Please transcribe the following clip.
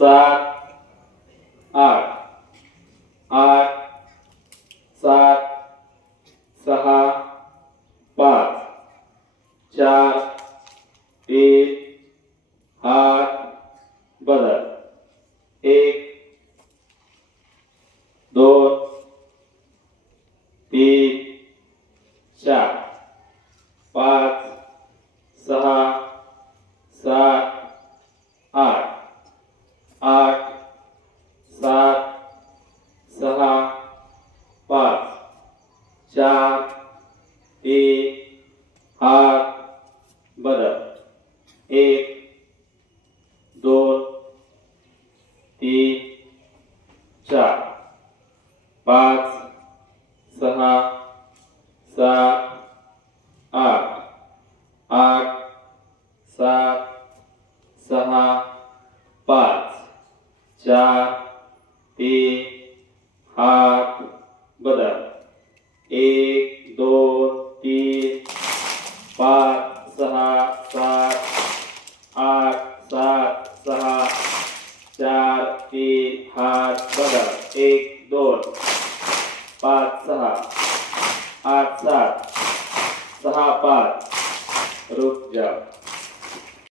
7 8 8 7 6 5 4 3 8 बदल 1 2 3 4 5 6 7 8 8 7 6 5 4 3 8 बदल 1 2 3 4 5 6 7 8 8 7 6 5 4 3 8 बदल 1 2 3 5 6 7 8 7 6 4 3 8 बदल 1 2 5 6 8 7 6 5 रुक जाओ।